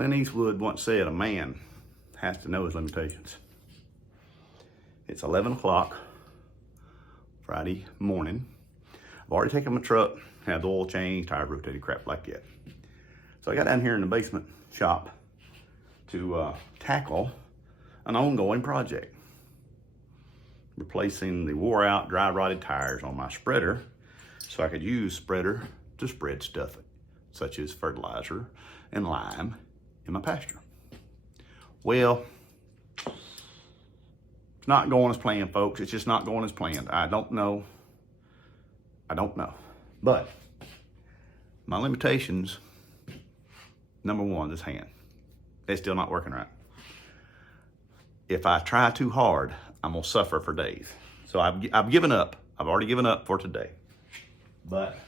Clint Eastwood once said, a man has to know his limitations. It's 11 o'clock Friday morning. I've already taken my truck, had the oil changed, tire rotated, crap like that. So I got down here in the basement shop to tackle an ongoing project. Replacing the wore out, dry rotted tires on my spreader so I could use spreader to spread stuff such as fertilizer and lime in my pasture. Well, it's not going as planned, folks. It's just not going as planned. I don't know. But my limitations, number one, this hand. It's still not working right. If I try too hard, I'm gonna suffer for days. So I've given up. I've already given up for today. But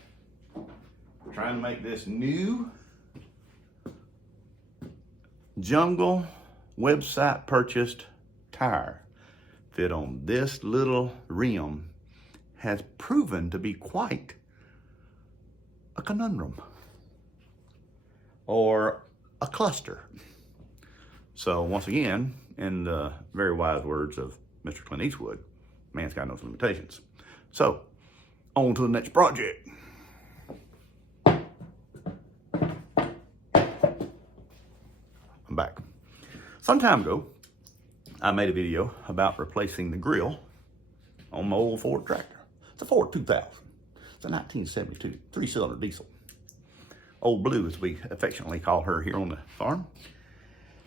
I'm trying to make this new Jungle website purchased tire fit on this little rim has proven to be quite a conundrum or a cluster. So once again, in the very wise words of Mr. Clint Eastwood, man's got no limitations. So on to the next project. I'm back. Some time ago, I made a video about replacing the grill on my old Ford tractor. It's a Ford 2000. It's a 1972 three-cylinder diesel. Old Blue, as we affectionately call her here on the farm.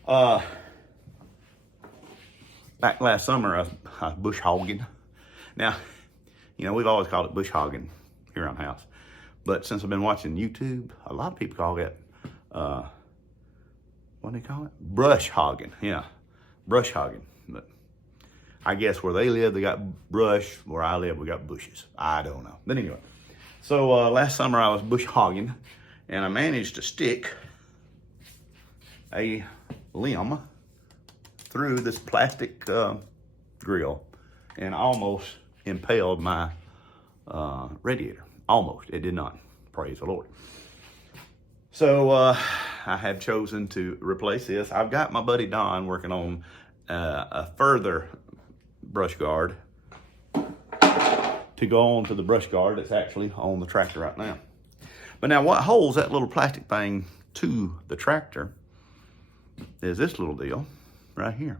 Back last summer, I was bush hogging. Now, you know, we've always called it bush hogging here around the house. But since I've been watching YouTube, a lot of people call that, what do they call it? Brush hogging, yeah, brush hogging. But I guess where they live, they got brush. Where I live, we got bushes. I don't know. But anyway, so last summer I was bush hogging, and I managed to stick a limb through this plastic grill and almost impaled my radiator. Almost. It did not. Praise the Lord. So I have chosen to replace this. I've got my buddy Don working on a further brush guard to go on to the brush guard that's actually on the tractor right now. But now what holds that little plastic thing to the tractor is this little deal right here.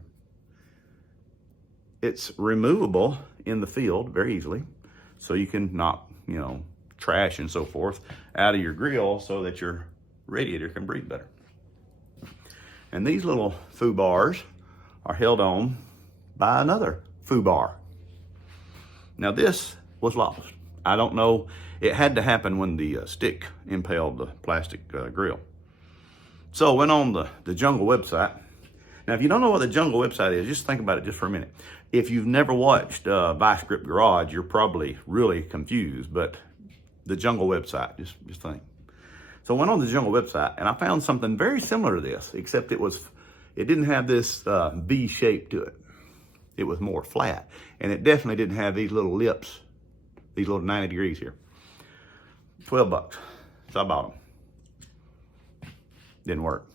It's removable in the field very easily, so you can knock, you know, trash and so forth out of your grill so that your radiator can breathe better. And these little foo bars are held on by another foo bar. Now this was lost. I don't know, it had to happen when the stick impaled the plastic grill. So I went on the Jungle website. Now, if you don't know what the Jungle website is, just think about it just for a minute. If you've never watched Vice Grip Garage, you're probably really confused, but the Jungle website, just think. So I went on the Jungle website and I found something very similar to this, except it didn't have this V shape to it. It was more flat, and it definitely didn't have these little lips, these little 90 degrees here. $12, so I bought them. Didn't work.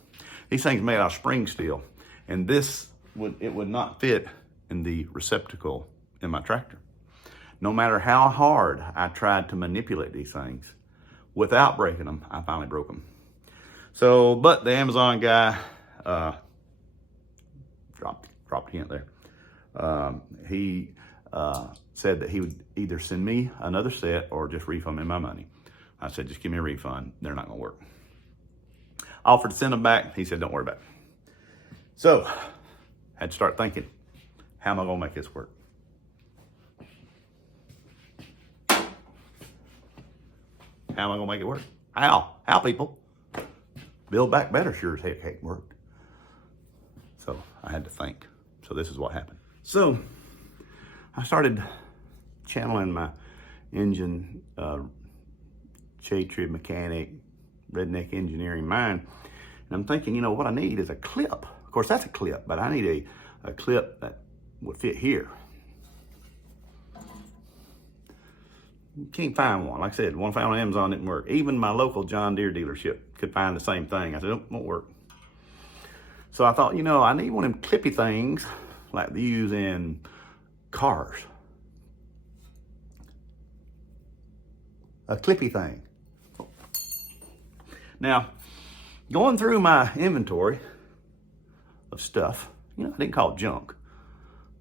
These things made out of spring steel, and it would not fit in the receptacle in my tractor. No matter how hard I tried to manipulate these things without breaking them, I finally broke them. So, but the Amazon guy dropped a hint there. He said that he would either send me another set or just refund me my money. I said, just give me a refund. They're not gonna work. I offered to send them back. He said, don't worry about it. So, had to start thinking, how am I gonna make this work? How am I gonna make it work? How, people? Build Back Better sure as heck worked. So I had to think. So this is what happened. So I started channeling my engine, Chatry mechanic, redneck engineering mind. And I'm thinking, you know, what I need is a clip. Of course, that's a clip, but I need a clip that would fit here. Can't find one. Like I said, one found on Amazon didn't work. Even my local John Deere dealership could find the same thing. I said, nope, won't work. So I thought, you know, I need one of them clippy things like they use in cars. A clippy thing. Now, going through my inventory of stuff, you know, I didn't call it junk,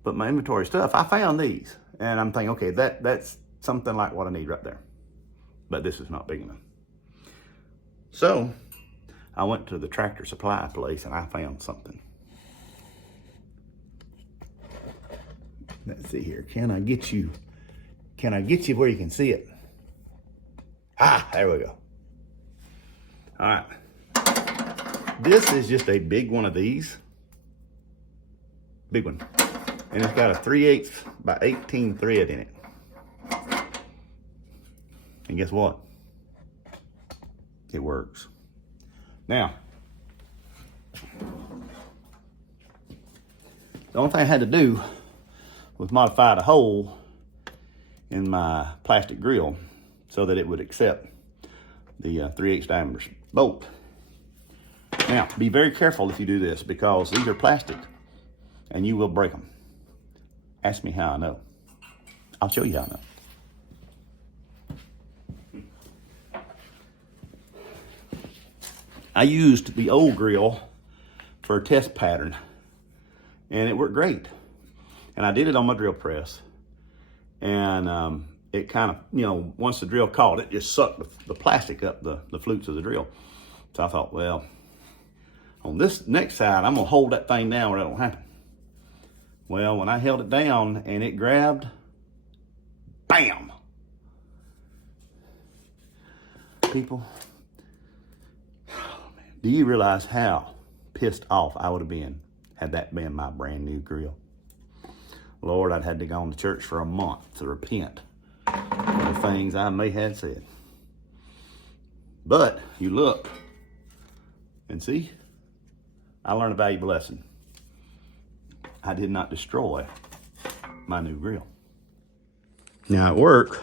but my inventory of stuff, I found these. And I'm thinking, okay, that's something like what I need right there. But this is not big enough. So I went to the Tractor Supply place and I found something. Let's see here. Can I get you where you can see it? Ah, there we go. All right. This is just a big one of these. Big one. And it's got a 3/8 by 18 thread in it. And guess what? It works. Now, the only thing I had to do was modify the hole in my plastic grill so that it would accept the 3/8 diameter bolt. Now, be very careful if you do this because these are plastic and you will break them. Ask me how I know. I'll show you how I know. I used the old grill for a test pattern and it worked great. And I did it on my drill press. And it kind of, you know, once the drill caught it, just sucked the plastic up the flutes of the drill. So I thought, well, on this next side, I'm gonna hold that thing down where that don't happen. Well, when I held it down and it grabbed, bam! People, do you realize how pissed off I would have been had that been my brand new grill? Lord, I'd had to go to church for a month to repent for the things I may have said. But you look and see, I learned a valuable lesson. I did not destroy my new grill. Now at work,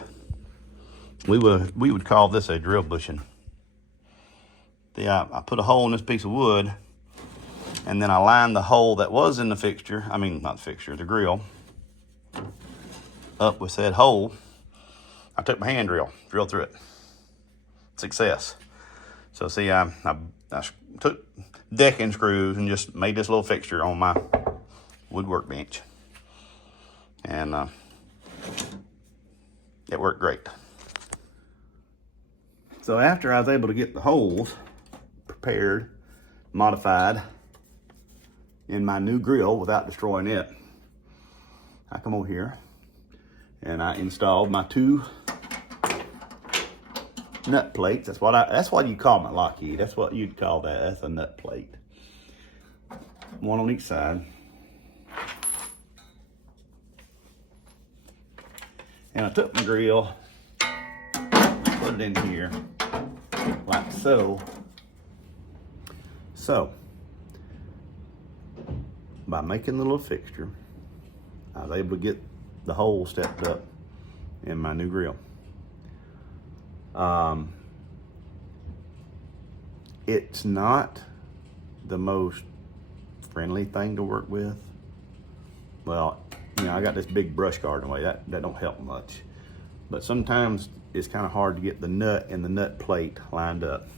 we would call this a drill bushing. See, I put a hole in this piece of wood, and then I lined the hole that was in the fixture, I mean, not the fixture, the grill, up with said hole. I took my hand drill, drilled through it. Success. So see, I took decking screws and just made this little fixture on my wood workbench. And it worked great. So after I was able to get the holes prepared, modified in my new grill without destroying it, I come over here and I installed my 2 nut plates. That's what you call my Lockheed. That's what you'd call that. That's a nut plate. One on each side. And I took my grill, put it in here, like so. So, by making the little fixture, I was able to get the hole stepped up in my new grill. It's not the most friendly thing to work with. Well, you know, I got this big brush guard in the way. That don't help much. But sometimes it's kind of hard to get the nut and the nut plate lined up.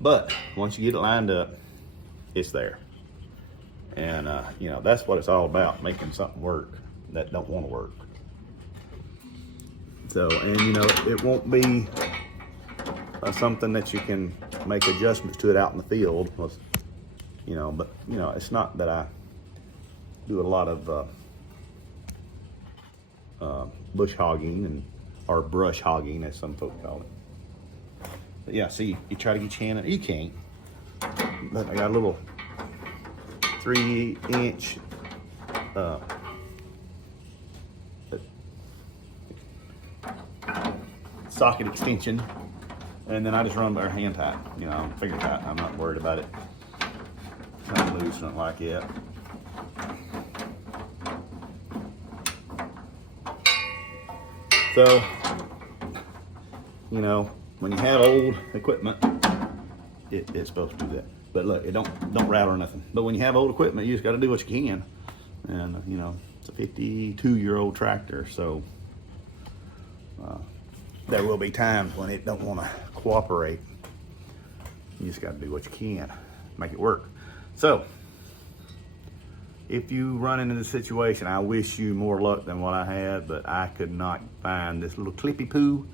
But once you get it lined up, it's there. And you know, that's what it's all about, making something work that don't want to work. So, and you know, it won't be something that you can make adjustments to it out in the field, you know, but you know, it's not that I do a lot of bush hogging or brush hogging, as some folks call it. But yeah, see, you try to get your hand in, you can't. But I got a little 3-inch socket extension, and then I just run by hand tight, you know, finger tight. I'm not worried about it coming loose, nothing like it. So, you know, when you have old equipment, it's supposed to do that. But look, it don't rattle or nothing. But when you have old equipment, you just got to do what you can. And you know, it's a 52-year-old tractor, so there will be times when it don't want to cooperate. You just got to do what you can, make it work. So if you run into this situation, I wish you more luck than what I had, but I could not find this little clippy poo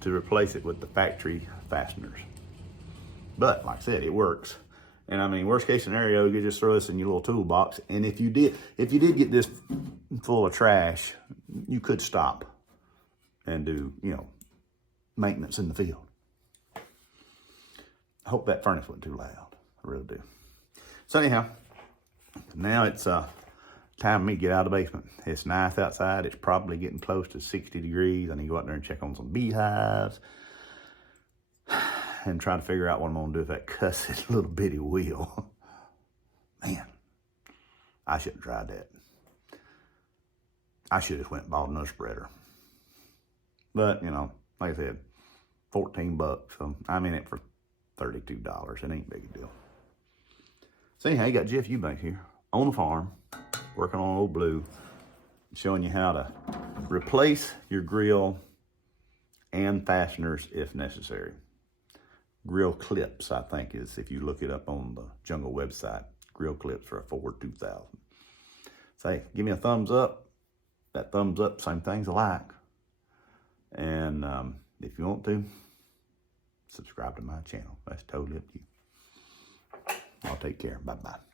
to replace it with the factory fasteners. But like I said, it works. And I mean, worst case scenario, you just throw this in your little toolbox. And if you did get this full of trash, you could stop and do, you know, maintenance in the field. I hope that furnace wasn't too loud. I really do. So anyhow, now it's time for me to get out of the basement. It's nice outside. It's probably getting close to 60 degrees. I need to go out there and check on some beehives and try to figure out what I'm gonna do with that cussed little bitty wheel. Man, I should have tried that. I should have went and bought another spreader. But, you know, like I said, 14 bucks. So I'm in it for $32. It ain't a big deal. So anyhow, you got Jeff Eubanks here on the farm, working on Old Blue, showing you how to replace your grill and fasteners if necessary. Grill clips, I think, is, if you look it up on the Jungle website, grill clips for a Ford 2000. Say, give me a thumbs up. That thumbs up, same thing's a like. And if you want to, subscribe to my channel. That's totally up to you. I'll take care. Bye-bye.